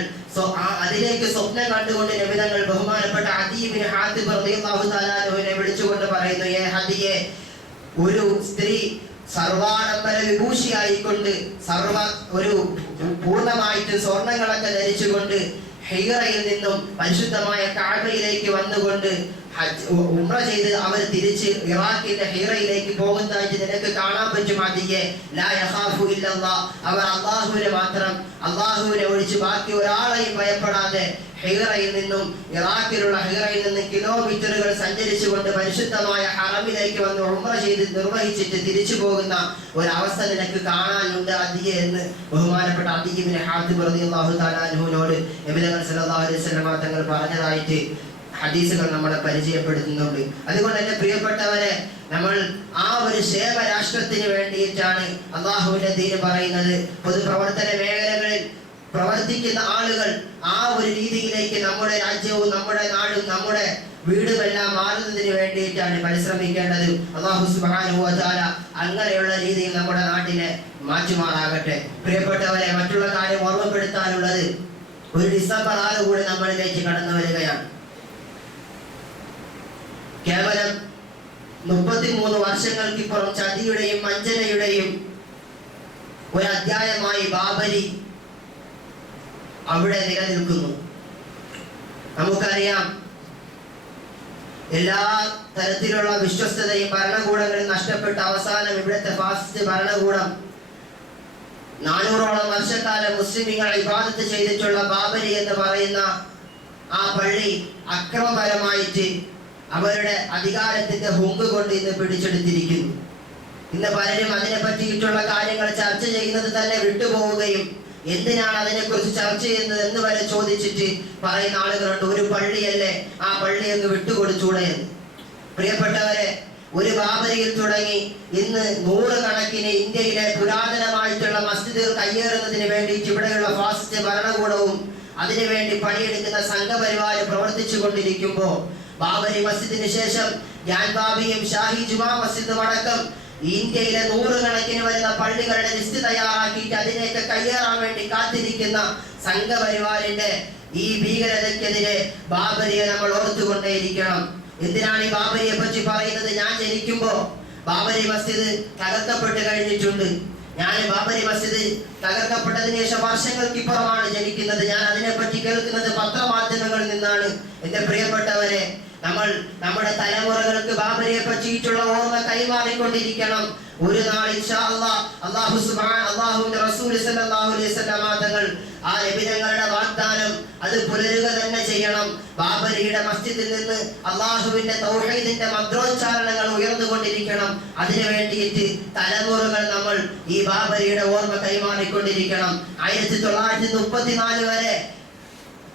അതിലേക്ക് സ്വപ്നം കണ്ടുകൊണ്ട് നബി തങ്ങൾ ബഹുമാനപ്പെട്ട അദീ ഇബ്നു ഹാത്തിബ് റളിയല്ലാഹു തആല അൻഹുവിനെ വിളിച്ചുകൊണ്ട് പറയുന്നു, ഏ ഹദിയെ, ഒരു സ്ത്രീ സർവാഡംബര വിഭൂഷിയായിക്കൊണ്ട് ഒരു പൂർണ്ണമായിട്ട് സ്വർണങ്ങളൊക്കെ ധരിച്ചുകൊണ്ട് ഹിറയിൽ നിന്നും പരിശുദ്ധമായ കഅബയിലേക്ക് വന്നുകൊണ്ട് ഉംറ ചെയ്ത് അവർ തിരിച്ച് ഇറാഖിന്റെ ഹിറയിലേക്ക് പോകുന്നതായിട്ട് നിനക്ക് കാണാൻ പറ്റും. അതിയെ ലാ യഖാഫു ഇല്ലല്ലാഹ്, അവർ അല്ലാഹുവിനെ ഒഴിച്ച് ബാക്കി ഒരാളെയും ഭയപ്പെടാതെ ഇറാഖിലുള്ള ഹിറയിൽ നിന്നും കിലോമീറ്ററുകൾ സഞ്ചരിച്ചുകൊണ്ട് പരിശുദ്ധമായ ഹറമിലേക്ക് വന്ന് ഉംറ ചെയ്ത് നിർവഹിച്ചിട്ട് തിരിച്ചു പോകുന്ന ഒരവസ്ഥ നിനക്ക് കാണാനുണ്ട് അതിയെ എന്ന് ബഹുമാനപ്പെട്ട അദീ ഇബ്നു ഹാത്തിബ് റളിയല്ലാഹു തആല അൻഹുവിനോട് നബി സല്ലല്ലാഹു അലൈഹി വസല്ലം തങ്ങൾ പറഞ്ഞതായിട്ട് ഹദീസുകൾ നമ്മളെ പരിചയപ്പെടുത്തുന്നുണ്ട്. അതുകൊണ്ട് എന്റെ പ്രിയപ്പെട്ടവരെ, നമ്മൾ ആ ഒരു ക്ഷേമ രാഷ്ട്രത്തിന് വേണ്ടിയിട്ടാണ് അള്ളാഹുവിന്റെ ദീൻ പറയുന്നത്. പൊതുപ്രവർത്തന മേഖലകളിൽ പ്രവർത്തിക്കുന്ന ആളുകൾ ആ ഒരു രീതിയിലേക്ക് നമ്മുടെ രാജ്യവും നമ്മുടെ നാടും നമ്മുടെ വീടുമെല്ലാം മാറുന്നതിന് വേണ്ടിയിട്ടാണ് പരിശ്രമിക്കേണ്ടത്. അല്ലാഹു സുബ്ഹാനഹു വ തആല അങ്ങനെയുള്ള രീതിയിൽ നമ്മുടെ നാട്ടിനെ മാറ്റുമാറാകട്ടെ. പ്രിയപ്പെട്ടവരെ, മറ്റുള്ള കാര്യം ഓർമ്മപ്പെടുത്താനുള്ളത്, ഒരു ഡിസംബർ 6 കൂടി നമ്മളിലേക്ക് കടന്നു വരികയാണ്. കേവലം 33 വർഷങ്ങൾക്കിപ്പുറം ചതിയുടെയും വഞ്ചനയുടെയും ഒരു അധ്യായമായി ബാബരി അവിടെ നിലനിൽക്കുന്നു. നമുക്കറിയാം, എല്ലാ തരത്തിലുള്ള വിശ്വസ്തതയും ഭരണകൂടങ്ങളിൽ നഷ്ടപ്പെട്ട അവസാനം ഇവിടുത്തെ ഫാസിസ്റ്റ് ഭരണകൂടം 400ഓളം വർഷക്കാലം മുസ്ലിമീങ്ങൾ ഇബാദത്ത് ചെയ്തിട്ടുള്ള ബാബരി എന്ന് പറയുന്ന ആ പള്ളി അക്രമപരമായിട്ട് അവരുടെ അധികാരത്തിന്റെ ഹുങ്ക് കൊണ്ട് ഇന്ന് പിടിച്ചെടുത്തിരിക്കുന്നു. ഇന്ന് പലരും അതിനെ പറ്റിയിട്ടുള്ള കാര്യങ്ങൾ ചർച്ച ചെയ്യുന്നത് തന്നെ വിട്ടുപോവുകയും എന്തിനാണ് അതിനെക്കുറിച്ച് ചർച്ച ചെയ്യുന്നത് എന്ന് വരെ ചോദിച്ചിട്ട് പറയുന്ന ആളുകളുണ്ട്. ഒരു പള്ളിയല്ലേ, ആ പള്ളി അങ്ങ് വിട്ടുകൊടുത്തൂടെ എന്ന്. പ്രിയപ്പെട്ടവരെ, ഒരു ബാബരിയിൽ തുടങ്ങി ഇന്ന് 100 കണക്കിന് ഇന്ത്യയിലെ പുരാതനമായിട്ടുള്ള മസ്ജിദുകൾ കയ്യേറുന്നതിന് വേണ്ടിയിട്ട് ഇവിടെയുള്ള ഫാസിസ്റ്റ് ഭരണകൂടവും അതിനുവേണ്ടി പണിയെടുക്കുന്ന സംഘപരിവാരം പ്രവർത്തിച്ചു കൊണ്ടിരിക്കുമ്പോൾ ബാബരി മസ്ജിദിന് ശേഷം ജാൻബാബിയും ഷാഹി ജുമാ മസ്ജിദും അടക്കം ഇന്ത്യയിലെ 100 കണക്കിന് വരുന്ന പള്ളികളുടെ ലിസ്റ്റ് തയ്യാറാക്കിയിട്ട് അതിനെയൊക്കെ കയ്യേറാൻ വേണ്ടി കാത്തിരിക്കുന്ന സംഘപരിവാറിന്റെ ഈ ഭീകരതയ്ക്കെതിരെ ബാബരിയെ നമ്മൾ ഓർത്തുകൊണ്ടേയിരിക്കണം. എന്തിനാണ് ഈ ബാബരിയെ പറ്റി പറയുന്നത്? ഞാൻ ജനിക്കുമ്പോ ബാബരി മസ്ജിദ് തകർക്കപ്പെട്ട് കഴിഞ്ഞിട്ടുണ്ട്. ഞാൻ ബാബരി മസ്ജിദ് തകർക്കപ്പെട്ടതിന് ശേഷം വർഷങ്ങൾക്കിപ്പുറമാണ് ജനിക്കുന്നത്. ഞാൻ അതിനെപ്പറ്റി കേൾക്കുന്നത് പത്രമാധ്യമങ്ങളിൽ നിന്നാണ്. എന്റെ പ്രിയപ്പെട്ടവരെ, നമ്മൾ നമ്മുടെ തലമുറകൾക്ക് ബാബരിയെ പറ്റിയിട്ടുള്ള ഓർമ്മ കൈമാറിക്കൊണ്ടിരിക്കണം. ഒരു നാൾ ഇൻഷാ അല്ലാഹ് അല്ലാഹുവിന്റെ റസൂൽ സല്ലല്ലാഹു അലൈഹി വസല്ലം തങ്ങൾ ആ നബിതങ്ങളുടെ വാഗ്ദാനം അത് പുലരുക തന്നെ ചെയ്യണം. ബാബരിയുടെ മസ്ജിദിൽ നിന്ന് അല്ലാഹുവിന്റെ തൗഹീദിന്റെ മന്ത്രോച്ചാരണങ്ങൾ ഉയർന്നുകൊണ്ടിരിക്കണം. അതിനു വേണ്ടിയിട്ട് തലമുറകൾ നമ്മൾ ഈ ബാബരിയുടെ ഓർമ്മ കൈമാറിക്കൊണ്ടിരിക്കണം. 1934 വരെ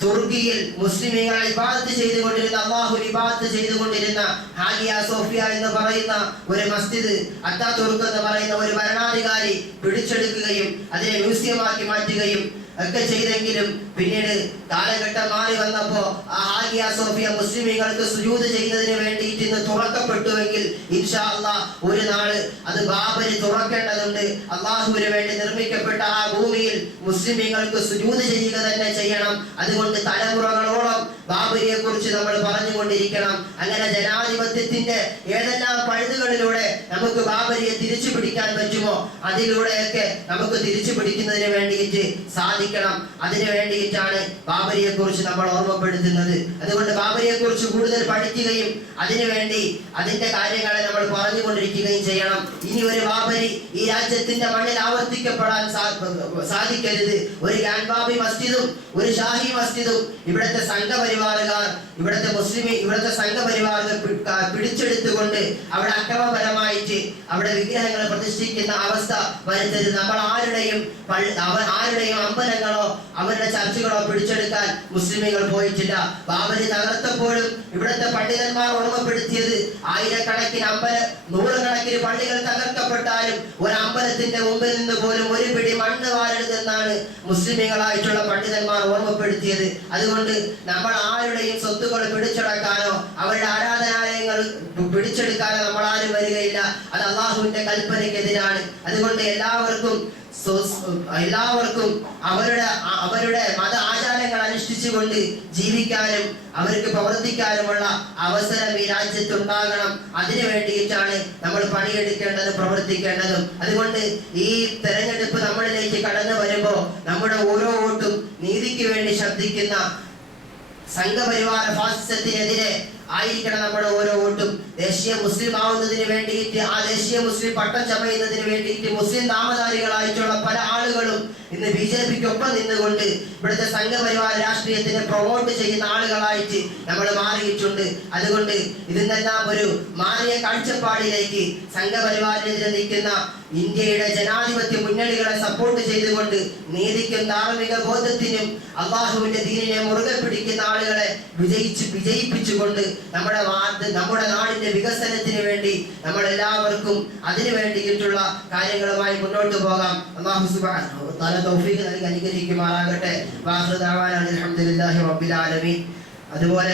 തുർക്കിയിൽ മുസ്ലിമീങ്ങൾ ഇബാദത്ത് ചെയ്തുകൊണ്ടിരുന്ന, അല്ലാഹുവിനെ ഇബാദത്ത് ചെയ്തുകൊണ്ടിരുന്ന ഹാഗിയ സോഫിയ എന്ന് പറയുന്ന ഒരു മസ്ജിദ് അത്താതുർക്ക് എന്ന് പറയുന്ന ഒരു ഭരണാധികാരി പിടിച്ചെടുക്കുകയും അതിനെ മ്യൂസിയമാക്കി മാറ്റുകയും ഒക്കെ ചെയ്തെങ്കിലും പിന്നീട് കാലഘട്ടം മാറി വന്നപ്പോ ആ ഹാഗിയ സോഫിയ മുസ്ലിമീങ്ങൾക്ക് സുജൂദ് ചെയ്യുന്നതിന് വേണ്ടിയിട്ട് ഇന്ന് തുറക്കപ്പെട്ടുവെങ്കിൽ ഇൻഷാ അല്ലാഹ് ഒരു നാള് അത് ബാബരി തുറക്കേണ്ടതുണ്ട്. അല്ലാഹുവിന് വേണ്ടി നിർമ്മിക്കപ്പെട്ട ആ ഭൂമിയിൽ മുസ്ലിമീങ്ങൾക്ക് സുജൂദ് ചെയ്യുക തന്നെ ചെയ്യണം. അതുകൊണ്ട് തലമുറകളോളം ബാബരിയെ കുറിച്ച് നമ്മൾ പറഞ്ഞുകൊണ്ടിരിക്കണം. അങ്ങനെ ജനാധിപത്യത്തിന്റെ ഏതെല്ലാം പഴുതുകളിലൂടെ നമുക്ക് ബാബരിയെ തിരിച്ചു പിടിക്കാൻ പറ്റുമോ അതിലൂടെയൊക്കെ നമുക്ക് തിരിച്ചു പിടിക്കുന്നതിന് വേണ്ടിയിട്ട് സാധിക്കണം. അതിനു വേണ്ടിയിട്ടാണ് ബാബരിയെ കുറിച്ച് നമ്മൾ ഓർമ്മപ്പെടുത്തുന്നത്. അതുകൊണ്ട് ബാബരിയെ കുറിച്ച് കൂടുതൽ പഠിക്കുകയും അതിനുവേണ്ടി അതിന്റെ കാര്യങ്ങളെ നമ്മൾ പറഞ്ഞുകൊണ്ടിരിക്കുകയും ചെയ്യണം. ഇനി ഒരു ബാബരി ഈ രാജ്യത്തിന്റെ മണ്ണിൽ ആവർത്തിക്കപ്പെടാൻ സാധിക്കരുത്. ഒരു ഗ്രാൻഡ് മസ്ജിദും ഒരു ഷാഹി മസ്ജിദും ഇവിടുത്തെ സംഘപരിവാറുകാർ ഇവിടുത്തെ സംഘപരിവാറുകൾ പിടിച്ചെടുത്തുകൊണ്ട് അവിടെ അക്രമപരമായിട്ട് അവിടെ വിഗ്രഹങ്ങൾ പ്രതിഷ്ഠിക്കുന്ന അവസ്ഥ വരുത്തരുത്. നമ്മൾ ആരുടെയും അമ്പലങ്ങളോ അവരുടെ ചർച്ചുകളോ പിടിച്ചെടുക്കാൻ മുസ്ലിമുകൾ പോയിട്ടില്ല. ബാബരി തകർത്തപ്പോഴും ഇവിടുത്തെ പണ്ഡിതന്മാർ ഓർമ്മപ്പെടുത്തിയത് ആയിരക്കണക്കിന് നൂറുകണക്കിന് പള്ളികൾ തകർക്കപ്പെട്ടാലും ഒരു അമ്പലത്തിന്റെ മുമ്പിൽ നിന്ന് പോലും ഒരു പിടി മണ്ണ് വാരരുതെന്നാണ് മുസ്ലിമുകളായിട്ടുള്ള പണ്ഡിതന്മാർ ഓർമ്മപ്പെടുത്തിയത്. അതുകൊണ്ട് നമ്മൾ ആരുടെയും സ്വത്തുക്കൾ പിടിച്ചെടുക്കാനോ അവരുടെ ആരാധനാലയങ്ങൾ പിടിച്ചെടുക്കാനോ നമ്മൾ ആരും വരികയില്ല. അത് അല്ലാഹുവിന്റെ കൽപ്പനയ്ക്കെതിരാണ്. അതുകൊണ്ട് എല്ലാവർക്കും അവരുടെ മത ആചാരങ്ങൾ അനുഷ്ഠിച്ചുകൊണ്ട് ജീവിക്കാനും അവർക്ക് പ്രവർത്തിക്കാനുമുള്ള അവസരം ഈ രാജ്യത്തുണ്ടാകണം. അതിനു വേണ്ടിയിട്ടാണ് നമ്മൾ പണിയെടുക്കേണ്ടതും പ്രവർത്തിക്കേണ്ടതും. അതുകൊണ്ട് ഈ തെരഞ്ഞെടുപ്പ് നമ്മളിലേക്ക് കടന്നു വരുമ്പോൾ നമ്മുടെ ഓരോ വോട്ടും നീതിക്ക് വേണ്ടി ശബ്ദിക്കുന്ന സംഘപരിവാര ഫാസിസത്തിനെതിരെ ആയിരിക്കണം നമ്മുടെ ഓരോ വോട്ടും. ദേശീയ മുസ്ലിം ആവുന്നതിന് വേണ്ടിയിട്ട്, ആ ദേശീയ മുസ്ലിം പട്ടം ചമയുന്നതിന് വേണ്ടിയിട്ട് മുസ്ലിം നാമധാരികളായിട്ടുള്ള പല ആളുകളും ഇന്ന് BJP-ക്കൊപ്പം നിന്നുകൊണ്ട് ഇവിടുത്തെ സംഘപരിവാര രാഷ്ട്രീയത്തിനെ പ്രൊമോട്ട് ചെയ്യുന്ന ആളുകളായിട്ട് നമ്മൾ മാറിയിട്ടുണ്ട്. അതുകൊണ്ട് ഇതിനെല്ലാം ഒരു മാറിയ കാഴ്ചപ്പാടിലേക്ക് സംഘപരിവാരത്തിനെതിരെ നിൽക്കുന്ന ഇന്ത്യയുടെ ജനാധിപത്യ മുന്നണികളെ സപ്പോർട്ട് ചെയ്തുകൊണ്ട് നീതിക്കും ധാർമ്മിക ബോധത്തിനും അല്ലാഹുവിന്റെ ദീനിനെ മുറുകെ പിടിക്കുന്ന ആളുകളെ വിജയിപ്പിച്ചുകൊണ്ട് നമ്മുടെ നാടിന്റെ വികസനത്തിന് വേണ്ടി നമ്മൾ എല്ലാവർക്കും അതിനു വേണ്ടിയിട്ടുള്ള കാര്യങ്ങളുമായി മുന്നോട്ട് പോകാം. അല്ലാഹു സുബ്ഹാനഹു വ തആല തൗഫീഖ് നൽകി അനുഗ്രഹിക്കുമാറാകട്ടെ. വാഖിറു ദഅവാനാ അൽഹംദുലില്ലാഹി റബ്ബിൽ ആലമീൻ. അതുപോലെ